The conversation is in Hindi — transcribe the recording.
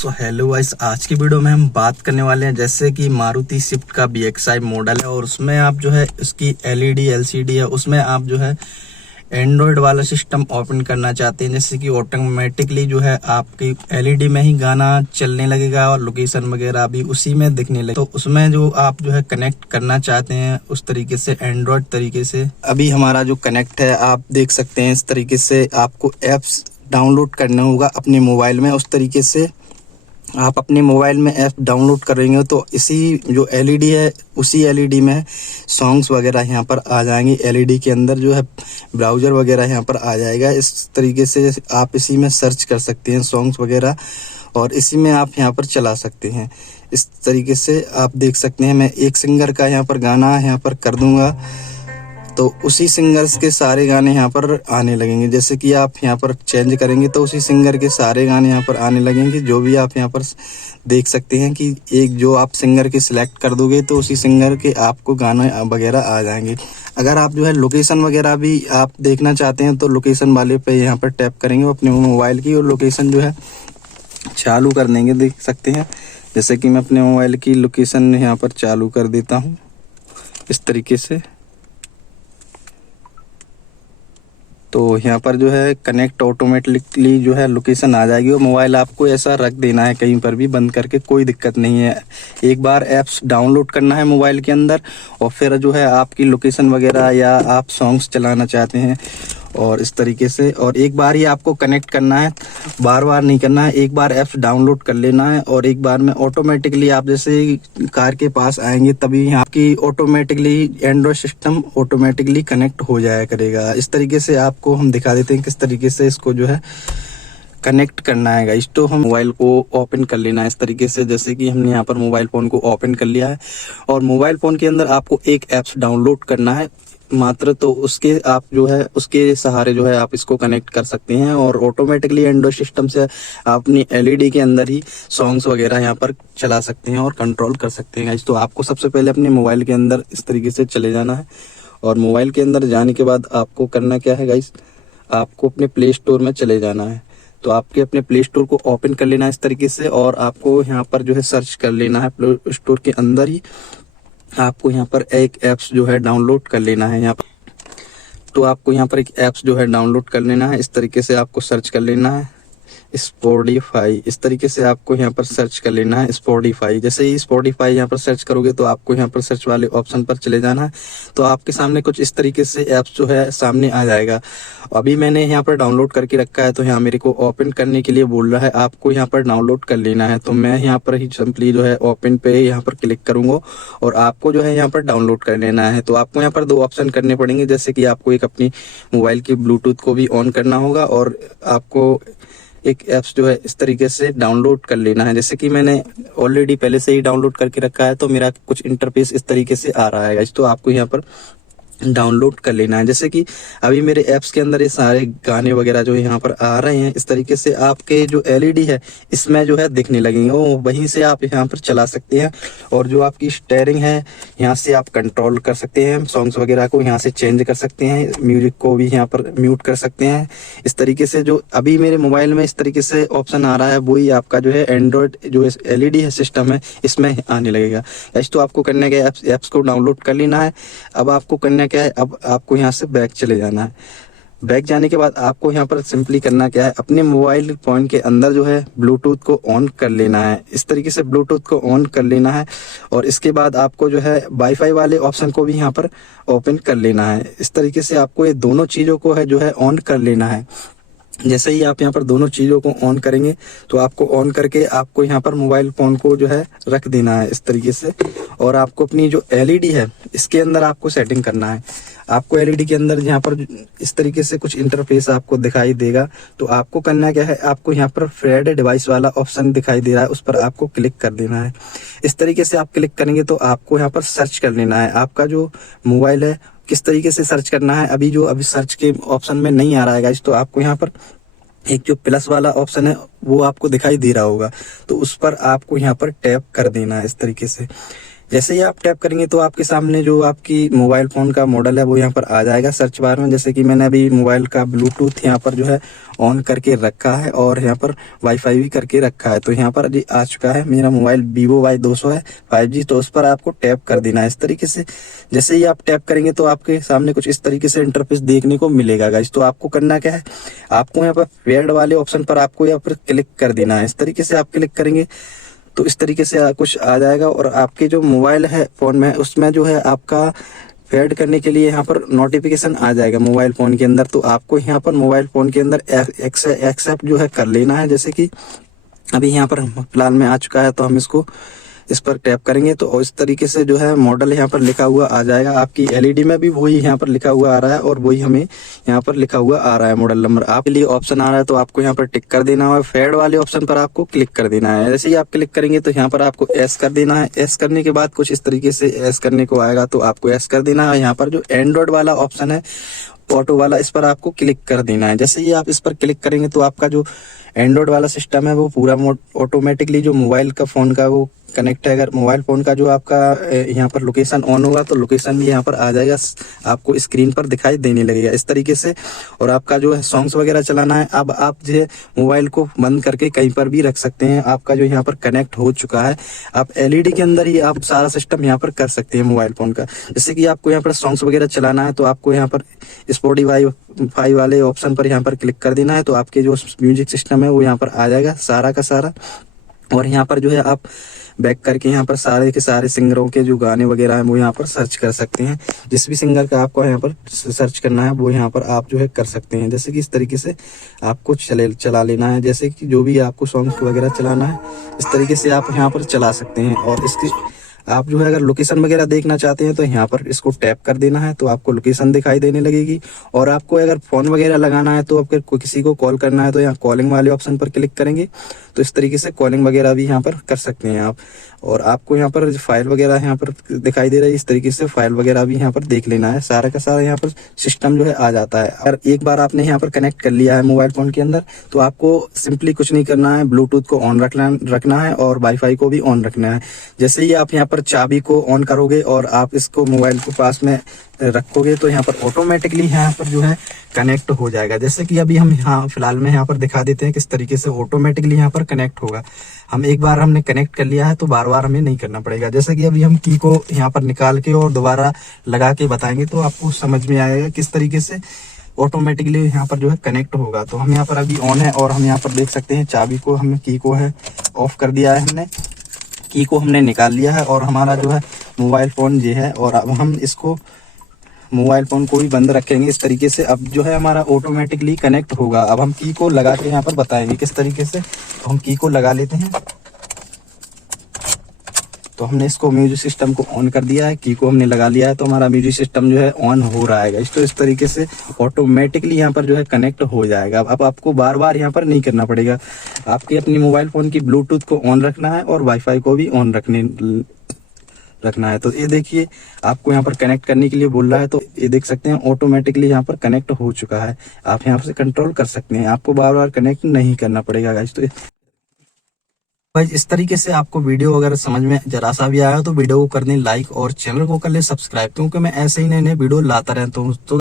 हेलो गाइस, आज की वीडियो में हम बात करने वाले हैं जैसे कि मारुति स्विफ्ट का BXI मॉडल है और उसमें आप जो है उसकी LED LCD है, उसमें आप जो है एंड्रॉयड वाला सिस्टम ओपन करना चाहते हैं। जैसे कि ऑटोमेटिकली जो है आपकी LED में ही गाना चलने लगेगा और लोकेशन वगैरह भी उसी में दिखने लगे। तो उसमें जो आप जो है कनेक्ट करना चाहते हैं उस तरीके से एंड्रॉयड तरीके से अभी हमारा जो कनेक्ट है आप देख सकते हैं। इस तरीके से आपको एप्स डाउनलोड करना होगा अपने मोबाइल में। उस तरीके से आप अपने मोबाइल में ऐप डाउनलोड करेंगे तो इसी जो LED है उसी LED में सॉन्ग्स वगैरह यहाँ पर आ जाएंगे। LED के अंदर जो है ब्राउज़र वगैरह यहाँ पर आ जाएगा। इस तरीके से आप इसी में सर्च कर सकते हैं सॉन्ग्स वगैरह और इसी में आप यहाँ पर चला सकते हैं। इस तरीके से आप देख सकते हैं। मैं एक सिंगर का यहाँ पर गाना यहाँ पर कर दूँगा तो उसी सिंगर्स के सारे गाने यहाँ पर आने लगेंगे। जैसे कि आप यहाँ पर चेंज करेंगे तो उसी सिंगर के सारे गाने यहाँ पर आने लगेंगे। जो भी आप यहाँ पर देख सकते हैं कि एक जो आप सिंगर की सिलेक्ट कर दोगे तो उसी सिंगर के आपको गाने वगैरह आ जाएंगे। अगर आप जो है लोकेशन वगैरह भी आप देखना चाहते हैं तो लोकेशन वाले पे यहाँ पर टैप करेंगे अपने मोबाइल की और लोकेशन जो है चालू कर देंगे। देख सकते हैं जैसे कि मैं अपने मोबाइल की लोकेशन यहाँ पर चालू कर देता हूँ इस तरीके से। तो यहाँ पर जो है कनेक्ट ऑटोमेटिकली जो है लोकेशन आ जाएगी और मोबाइल आपको ऐसा रख देना है कहीं पर भी बंद करके, कोई दिक्कत नहीं है। एक बार ऐप्स डाउनलोड करना है मोबाइल के अंदर और फिर जो है आपकी लोकेशन वगैरह या आप सॉन्ग्स चलाना चाहते हैं और इस तरीके से। और एक बार ही आपको कनेक्ट करना है, बार बार नहीं करना है। एक बार ऐप्स डाउनलोड कर लेना है और एक बार में ऑटोमेटिकली आप जैसे कार के पास आएंगे तभी आपकी automatically Android system automatically connect हो जाया करेगा। इस तरीके से आपको हम दिखा देते हैं किस तरीके से इसको जो है कनेक्ट करना है गाइस। तो हम मोबाइल को ओपन कर लेना है इस तरीके से। जैसे कि हमने यहाँ पर मोबाइल फ़ोन को ओपन कर लिया है और मोबाइल फ़ोन के अंदर आपको एक ऐप्स डाउनलोड करना है मात्र, तो उसके आप जो है उसके सहारे जो है आप इसको कनेक्ट कर सकते हैं और ऑटोमेटिकली एंड्रॉयड सिस्टम से आप अपनी LED के अंदर ही सॉन्ग्स वगैरह यहाँ पर चला सकते हैं और कंट्रोल कर सकते हैं गाइस। तो आपको सबसे पहले अपने मोबाइल के अंदर इस तरीके से चले जाना है और मोबाइल के अंदर जाने के बाद आपको करना क्या है गाइस, आपको अपने प्ले स्टोर में चले जाना है। तो आपके अपने प्ले स्टोर को ओपन कर लेना है इस तरीके से और आपको यहाँ पर जो है सर्च कर लेना है प्ले स्टोर के अंदर ही। आपको यहाँ पर एक ऐप्स जो है डाउनलोड कर लेना है यहाँ पर। तो आपको यहाँ पर एक ऐप्स जो है डाउनलोड कर लेना है। इस तरीके से आपको सर्च कर लेना है स्पॉटिफाई। इस तरीके से आपको यहाँ पर सर्च कर लेना है स्पॉटिफाई। जैसे ही स्पॉटिफाई यहाँ पर सर्च करोगे तो आपको यहाँ पर सर्च वाले ऑप्शन पर चले जाना है। तो आपके सामने कुछ इस तरीके से ऐप्स जो है सामने आ जाएगा। अभी मैंने यहाँ पर डाउनलोड करके रखा है तो यहाँ मेरे को ओपन करने के लिए बोल रहा है, आपको यहाँ पर डाउनलोड कर लेना है। तो मैं यहाँ पर ही सिंपली जो है ओपन पे यहाँ पर क्लिक करूँगा और आपको जो है यहाँ पर डाउनलोड कर लेना है। तो आपको यहाँ पर दो ऑप्शन करने पड़ेंगे। जैसे कि आपको एक अपनी मोबाइल की ब्लूटूथ को भी ऑन करना होगा और आपको एक ऐप्स जो है इस तरीके से डाउनलोड कर लेना है। जैसे कि मैंने ऑलरेडी पहले से ही डाउनलोड करके रखा है तो मेरा कुछ इंटरफेस इस तरीके से आ रहा है। तो आपको यहाँ पर डाउनलोड कर लेना है। जैसे कि अभी मेरे ऐप्स के अंदर ये सारे गाने वगैरह जो यहाँ पर आ रहे हैं इस तरीके से आपके जो LED है इसमें जो है दिखने लगेंगे। वो वहीं से आप यहाँ पर चला सकते हैं और जो आपकी स्टीयरिंग है यहाँ से आप कंट्रोल कर सकते हैं। सॉन्ग्स वगैरह को यहाँ से चेंज कर सकते हैं, म्यूजिक को भी यहाँ पर म्यूट कर सकते हैं। इस तरीके से जो अभी मेरे मोबाइल में इस तरीके से ऑप्शन आ रहा है वही आपका जो है एंड्रॉयड जो LED है सिस्टम है इसमें आने लगेगा। तो आपको करने के ऐप्स को डाउनलोड कर लेना है। अब आपको करना क्या है, अब आपको यहाँ से बैक चले जाना है। बैक जाने के बाद आपको यहाँ पर सिंपली करना क्या है, अपने मोबाइल फोन के अंदर जो है ब्लूटूथ को ऑन कर लेना है। इस तरीके से ब्लूटूथ को ऑन कर लेना है और इसके बाद आपको जो है वाईफाई वाले ऑप्शन को भी यहाँ पर ओपन कर लेना है। इस तरीके से आपको ये दोनों चीज़ों को है जो है ऑन कर लेना है। जैसे ही आप यहाँ पर दोनों चीज़ों को ऑन करेंगे तो आपको ऑन करके आपको यहाँ पर मोबाइल फ़ोन को जो है रख देना है इस तरीके से और आपको अपनी जो LED है इसके अंदर आपको सेटिंग करना है। आपको LED के अंदर यहाँ पर इस तरीके से कुछ इंटरफेस आपको दिखाई देगा। तो आपको करना क्या है, आपको यहाँ पर फेड डिवाइस वाला ऑप्शन दिखाई दे रहा है, उस पर आपको क्लिक कर देना है। इस तरीके से आप क्लिक करेंगे तो आपको यहाँ पर सर्च कर लेना है आपका जो मोबाइल है किस तरीके से सर्च करना है। अभी सर्च के ऑप्शन में नहीं आ रहा है गाइस। तो आपको यहाँ पर एक जो प्लस वाला ऑप्शन है वो आपको दिखाई दे रहा होगा तो उस पर आपको यहाँ पर टैप कर देना है इस तरीके से। जैसे ही आप टैप करेंगे तो आपके सामने जो आपकी मोबाइल फ़ोन का मॉडल है वो यहाँ पर आ जाएगा सर्च बार में। जैसे कि मैंने अभी मोबाइल का ब्लूटूथ यहाँ पर जो है ऑन करके रखा है और यहाँ पर वाईफाई भी करके रखा है। तो यहाँ पर अभी आ चुका है, मेरा मोबाइल Vivo Y200 है 5G। तो उस पर आपको टैप कर देना है इस तरीके से। जैसे ही आप टैप करेंगे तो आपके सामने कुछ इस तरीके से इंटरफेस देखने को मिलेगा गाइस। तो आपको करना क्या है, आपको यहाँ पर पेड वाले ऑप्शन पर आपको यहाँ पर क्लिक कर देना है। इस तरीके से आप क्लिक करेंगे तो इस तरीके से कुछ आ जाएगा और आपके जो मोबाइल है फ़ोन में उसमें जो है आपका फेड करने के लिए यहाँ पर नोटिफिकेशन आ जाएगा मोबाइल फ़ोन के अंदर। तो आपको यहाँ पर मोबाइल फ़ोन के अंदर एक्सेप्ट जो है कर लेना है। जैसे कि अभी यहाँ पर फिलहाल में आ चुका है तो हम इसको इस पर टैप करेंगे तो इस तरीके से जो है मॉडल यहाँ पर लिखा हुआ आ जाएगा। आपकी एलईडी में भी वही यहाँ पर लिखा हुआ आ रहा है और वही हमें यहाँ पर लिखा हुआ आ रहा है मॉडल नंबर। आपके लिए ऑप्शन आ रहा है तो आपको यहाँ पर टिक कर देना है, फेड वाले ऑप्शन पर आपको क्लिक कर देना है। जैसे ही आप क्लिक करेंगे तो यहाँ पर आपको एस कर देना है। एस करने के बाद कुछ इस तरीके से एस करने को आएगा तो आपको एस कर देना है। यहाँ पर जो एंड्रॉइड वाला ऑप्शन है ऑटो वाला, इस पर आपको क्लिक कर देना है। जैसे ही आप इस पर क्लिक करेंगे तो आपका जो एंड्रॉइड वाला सिस्टम है वो पूरा ऑटोमेटिकली जो मोबाइल का फ़ोन का वो कनेक्ट है। अगर मोबाइल फ़ोन का जो आपका यहाँ पर लोकेशन ऑन होगा तो लोकेशन भी यहाँ पर आ जाएगा, आपको स्क्रीन पर दिखाई देने लगेगा इस तरीके से। और आपका जो है सॉन्ग्स वगैरह चलाना है, अब आप जो है मोबाइल को बंद करके कहीं पर भी रख सकते हैं। आपका जो यहाँ पर कनेक्ट हो चुका है, आप एलईडी के अंदर ही आप सारा सिस्टम यहाँ पर कर सकते हैं मोबाइल फ़ोन का। जैसे कि आपको यहाँ पर सॉन्ग्स वगैरह चलाना है तो आपको यहाँ पर स्पॉटिफाई वाले ऑप्शन पर यहाँ पर क्लिक कर देना है। तो आपके जो म्यूजिक सिस्टम है वो यहाँ पर आ जाएगा सारा का सारा। और यहाँ पर जो है आप बैक करके यहाँ पर सारे के सारे सिंगरों के जो गाने वगैरह हैं वो यहाँ पर सर्च कर सकते हैं। जिस भी सिंगर का आपको यहाँ पर सर्च करना है वो यहाँ पर आप जो है कर सकते हैं। जैसे कि इस तरीके से आपको चला लेना है। जैसे कि जो भी आपको सॉन्ग वगैरह चलाना है इस तरीके से आप यहाँ पर चला सकते हैं। और इसकी आप जो है अगर लोकेशन वगैरह देखना चाहते हैं तो यहाँ पर इसको टैप कर देना है तो आपको लोकेशन दिखाई देने लगेगी। और आपको अगर फ़ोन वगैरह लगाना है तो अगर किसी को कॉल करना है तो यहाँ कॉलिंग वाले ऑप्शन पर क्लिक करेंगे तो इस तरीके से कॉलिंग वगैरह भी यहाँ पर कर सकते हैं आप। और आपको यहाँ पर फाइल वगैरह यहाँ पर दिखाई दे रही है, इस तरीके से फाइल वगैरह भी यहाँ पर देख लेना है। सारा का सारा यहाँ पर सिस्टम जो है आ जाता है। अगर एक बार आपने यहाँ पर कनेक्ट कर लिया है मोबाइल फ़ोन के अंदर तो आपको सिंपली कुछ नहीं करना है, ब्लूटूथ को ऑन रखना है और वाईफाई को भी ऑन रखना है। जैसे ही आप यहाँ पर चाबी को ऑन करोगे और आप इसको मोबाइल को पास में रखोगे तो यहाँ पर ऑटोमेटिकली यहाँ पर जो है कनेक्ट हो जाएगा। जैसे कि अभी हम यहाँ फिलहाल में यहाँ पर दिखा देते हैं किस तरीके से ऑटोमेटिकली यहाँ पर कनेक्ट होगा। हम एक बार हमने कनेक्ट कर लिया है तो बार बार हमें नहीं करना पड़ेगा। जैसे कि अभी हम की को यहाँ पर निकाल के और दोबारा लगा के बताएंगे तो आपको समझ में आएगा किस तरीके से ऑटोमेटिकली यहाँ पर जो है कनेक्ट होगा। तो हम यहाँ पर अभी ऑन है और हम यहाँ पर देख सकते हैं चाबी को हमने की को है ऑफ कर दिया है, हमने की को हमने निकाल लिया है और हमारा जो है मोबाइल फ़ोन ये है। और अब हम इसको मोबाइल फ़ोन को भी बंद रखेंगे इस तरीके से। अब जो है हमारा ऑटोमेटिकली कनेक्ट होगा। अब हम की को लगा के यहाँ पर बताएंगे किस तरीके से। तो हम की को लगा लेते हैं। तो हमने इसको म्यूजिक सिस्टम को ऑन कर दिया है, की को हमने लगा लिया है तो हमारा म्यूजिक सिस्टम जो है ऑन हो रहा है। तो इस तरीके से ऑटोमेटिकली यहाँ पर जो है कनेक्ट हो जाएगा। अब आपको बार बार यहाँ पर नहीं करना पड़ेगा। आपके अपनी मोबाइल फ़ोन की ब्लूटूथ को ऑन रखना है और वाईफाई को भी ऑन रखना है। तो ये देखिए आपको यहाँ पर कनेक्ट करने के लिए बोल रहा है तो ये देख सकते हैं ऑटोमेटिकली यहाँ पर कनेक्ट हो चुका है। आप यहाँ से कंट्रोल कर सकते हैं, आपको बार बार कनेक्ट नहीं करना पड़ेगा गाइस। तो गाइस इस तरीके से आपको वीडियो अगर समझ में जरा सा भी आया तो वीडियो को कर दें लाइक और चैनल को कर ले सब्सक्राइब, क्योंकि मैं ऐसे ही नए नए वीडियो लाता रहता हूँ। तो